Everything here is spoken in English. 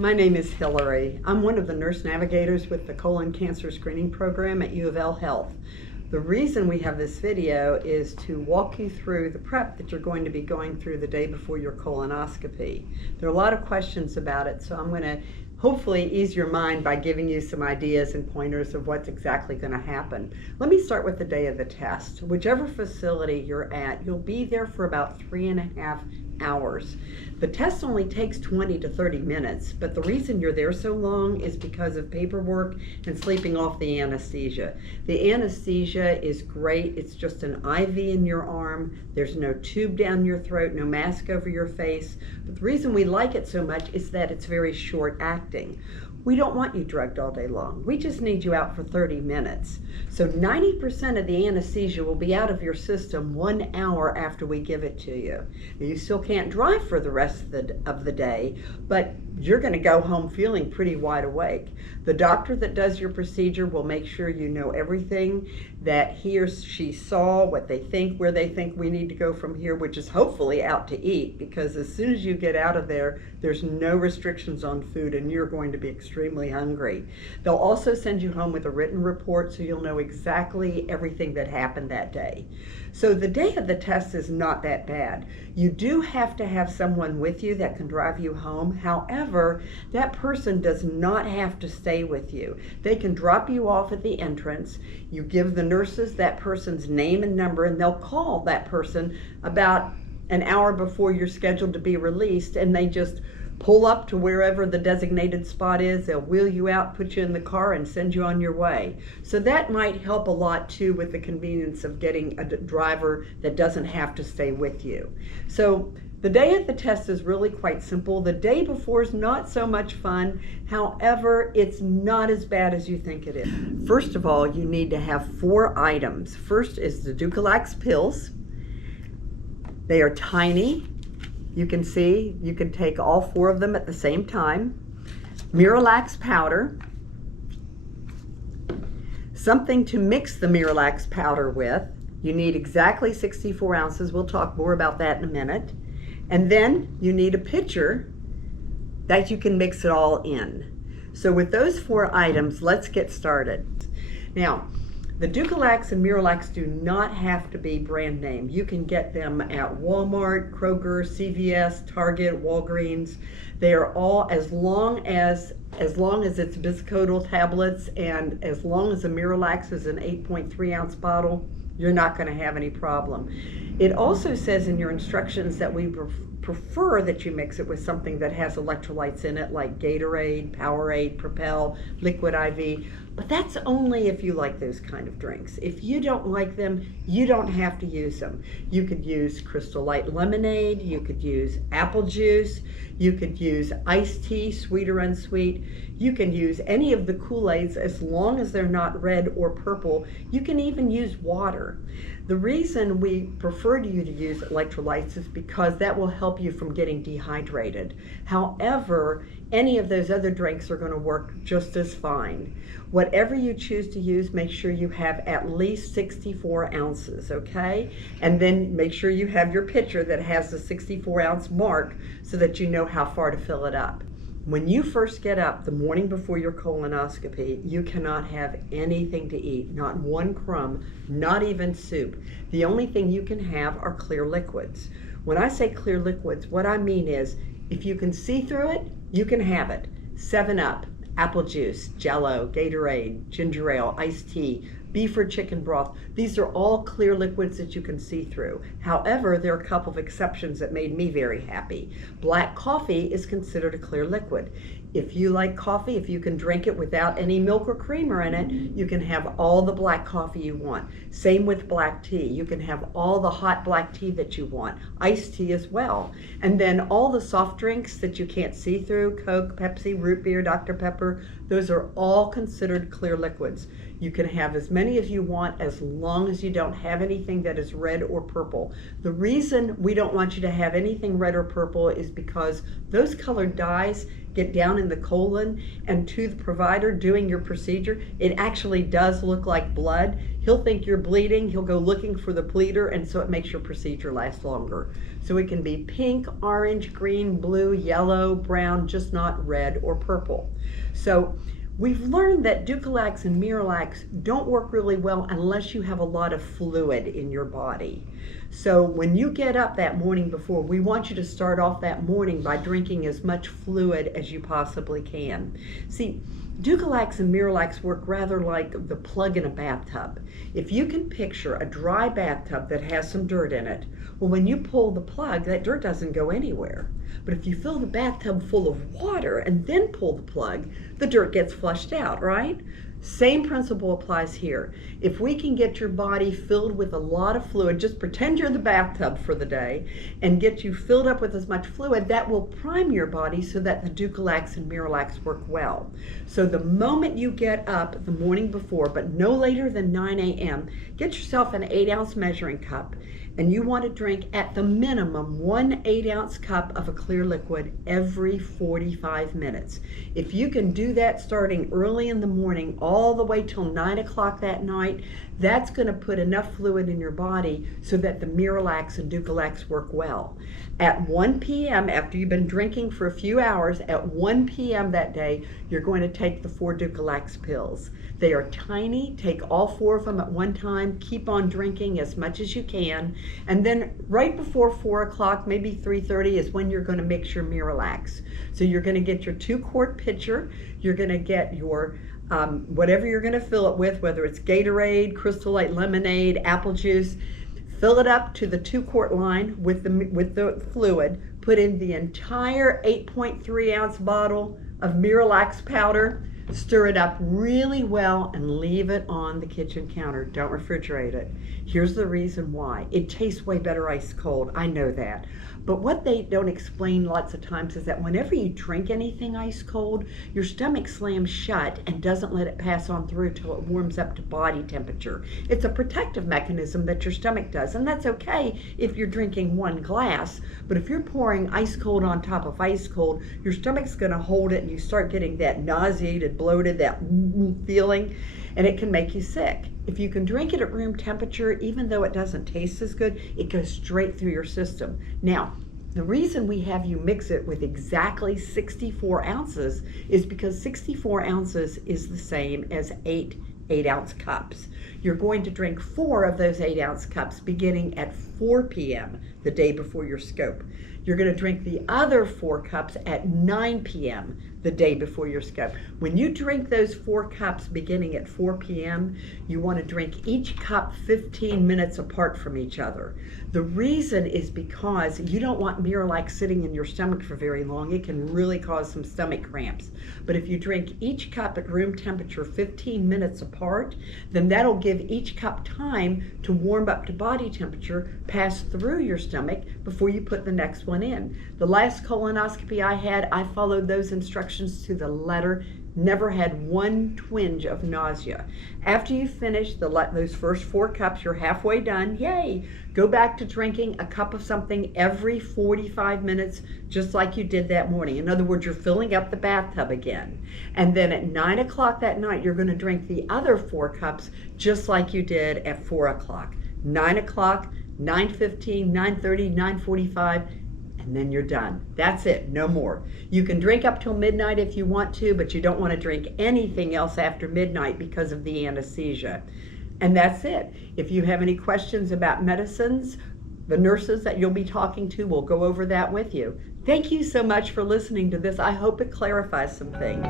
My name is Hillary. I'm one of the nurse navigators with the colon cancer screening program at UofL Health. The reason we have this video is to walk you through the prep that you're going to be going through the day before your colonoscopy. There are a lot of questions about it, so I'm going to hopefully ease your mind by giving you some ideas and pointers of what's exactly going to happen. Let me start with the day of the test. Whichever facility you're at, you'll be there for about 3.5 hours. The test only takes 20 to 30 minutes, but the reason you're there so long is because of paperwork and sleeping off the anesthesia. The anesthesia is great. It's just an IV in your arm. There's no tube down your throat, no mask over your face. But the reason we like it so much is that it's very short acting. We don't want you drugged all day long. We just need you out for 30 minutes. So 90% of the anesthesia will be out of your system 1 hour after we give it to you. You still can't drive for the rest of the day, but you're going to go home feeling pretty wide awake. The doctor that does your procedure will make sure you know everything that he or she saw, what they think, where they think we need to go from here, which is hopefully out to eat, because as soon as you get out of there, there's no restrictions on food and you're going to be extremely hungry. They'll also send you home with a written report so you'll know exactly everything that happened that day. So the day of the test is not that bad. You do have to have someone with you that can drive you home. However, that person does not have to stay with you. They can drop you off at the entrance. You give the nurses that person's name and number, and they'll call that person about an hour before you're scheduled to be released, and they just pull up to wherever the designated spot is. They'll wheel you out, put you in the car, and send you on your way. So that might help a lot too with the convenience of getting a driver that doesn't have to stay with you. So the day of the test is really quite simple. The day before is not so much fun. However, it's not as bad as you think it is. First of all, you need to have 4 items. First is the Dulcolax pills. They are tiny. You can see, you can take all 4 of them at the same time. MiraLAX powder. Something to mix the MiraLAX powder with. You need exactly 64 ounces. We'll talk more about that in a minute. And then you need a pitcher that you can mix it all in. So with those 4 items, let's get started. Now, the Dulcolax and MiraLAX do not have to be brand name. You can get them at Walmart, Kroger, CVS, Target, Walgreens. They are all, as long as it's biscodal tablets and as long as the MiraLAX is an 8.3 ounce bottle, you're not going to have any problem. It also says in your instructions that we prefer that you mix it with something that has electrolytes in it, like Gatorade, Powerade, Propel, Liquid IV, but that's only if you like those kind of drinks. If you don't like them, you don't have to use them. You could use Crystal Light lemonade, you could use apple juice, you could use iced tea, sweet or unsweet. You can use any of the Kool-Aids as long as they're not red or purple. You can even use water. The reason we prefer you to use electrolytes is because that will help you from getting dehydrated. However, any of those other drinks are going to work just as fine. Whatever you choose to use, make sure you have at least 64 ounces, okay? And then make sure you have your pitcher that has the 64 ounce mark so that you know how far to fill it up. When you first get up the morning before your colonoscopy, you cannot have anything to eat, not one crumb, not even soup. The only thing you can have are clear liquids. When I say clear liquids, what I mean is if you can see through it, you can have it. 7-Up, apple juice, Jello, Gatorade, ginger ale, iced tea, beef or chicken broth. These are all clear liquids that you can see through. However, there are a couple of exceptions that made me very happy. Black coffee is considered a clear liquid. If you like coffee, if you can drink it without any milk or creamer in it, you can have all the black coffee you want. Same with black tea. You can have all the hot black tea that you want. Iced tea as well. And then all the soft drinks that you can't see through, Coke, Pepsi, root beer, Dr. Pepper, those are all considered clear liquids. You can have as many as you want as long as you don't have anything that is red or purple. The reason we don't want you to have anything red or purple is because those colored dyes get down in the colon, and to the provider doing your procedure, it actually does look like blood. he'll think you're bleeding, he'll go looking for the bleeder, and so it makes your procedure last longer. So it can be pink, orange, green, blue, yellow, brown, just not red or purple. So we've learned that Dulcolax and MiraLAX don't work really well unless you have a lot of fluid in your body. So when you get up that morning before, we want you to start off that morning by drinking as much fluid as you possibly can. See, Dulcolax and MiraLAX work rather like the plug in a bathtub. If you can picture a dry bathtub that has some dirt in it, well, when you pull the plug, that dirt doesn't go anywhere. But if you fill the bathtub full of water and then pull the plug, the dirt gets flushed out, right? Same principle applies here. If we can get your body filled with a lot of fluid, just pretend you're the bathtub for the day, and get you filled up with as much fluid, that will prime your body so that the Dulcolax and MiraLAX work well. So the moment you get up the morning before, but no later than 9 a.m., get yourself an 8-ounce measuring cup, and you want to drink at the minimum 1 8-ounce cup of a clear liquid every 45 minutes. If you can do that starting early in the morning all the way till 9 o'clock that night, that's going to put enough fluid in your body so that the MiraLAX and Dulcolax work well. At 1 p.m., after you've been drinking for a few hours, at 1 p.m. that day, you're going to take the 4 Dulcolax pills. They are tiny. Take all 4 of them at one time. Keep on drinking as much as you can. And then right before 4 o'clock, maybe 3:30, is when you're going to mix your MiraLAX. So you're going to get your 2-quart pitcher. You're going to get your whatever you're going to fill it with, whether it's Gatorade, Crystal Light lemonade, apple juice. Fill it up to the 2-quart line with the fluid. Put in the entire 8.3-ounce bottle of MiraLAX powder. Stir it up really well and leave it on the kitchen counter. Don't refrigerate it. Here's the reason why. It tastes way better ice cold. I know that. But what they don't explain lots of times is that whenever you drink anything ice cold, your stomach slams shut and doesn't let it pass on through till it warms up to body temperature. It's a protective mechanism that your stomach does, and that's okay if you're drinking 1 glass. But if you're pouring ice cold on top of ice cold, your stomach's going to hold it and you start getting that nauseated, bloated, that feeling, and it can make you sick. If you can drink it at room temperature, even though it doesn't taste as good, it goes straight through your system. Now, the reason we have you mix it with exactly 64 ounces is because 64 ounces is the same as 8 8-ounce cups. You're going to drink 4 of those 8-ounce cups beginning at 4 p.m. the day before your scope. You're going to drink the other 4 cups at 9 p.m. the day before your scope. When you drink those 4 cups beginning at 4 p.m., you want to drink each cup 15 minutes apart from each other. The reason is because you don't want MiraLAX sitting in your stomach for very long. It can really cause some stomach cramps. But if you drink each cup at room temperature 15 minutes apart, then that'll give each cup time to warm up to body temperature, pass through your stomach before you put the next one in. The last colonoscopy I had, I followed those instructions to the letter. Never had one twinge of nausea. After you finish those first 4 cups, you're halfway done. Yay! Go back to drinking a cup of something every 45 minutes, just like you did that morning. In other words, you're filling up the bathtub again. And then at 9 o'clock that night, you're going to drink the other 4 cups, just like you did at 4 o'clock. 9 o'clock, 9:15, 9:30, 9:45, and then you're done. That's it, no more. You can drink up till midnight if you want to, but you don't want to drink anything else after midnight because of the anesthesia. And that's it. If you have any questions about medicines, the nurses that you'll be talking to will go over that with you. Thank you so much for listening to this. I hope it clarifies some things.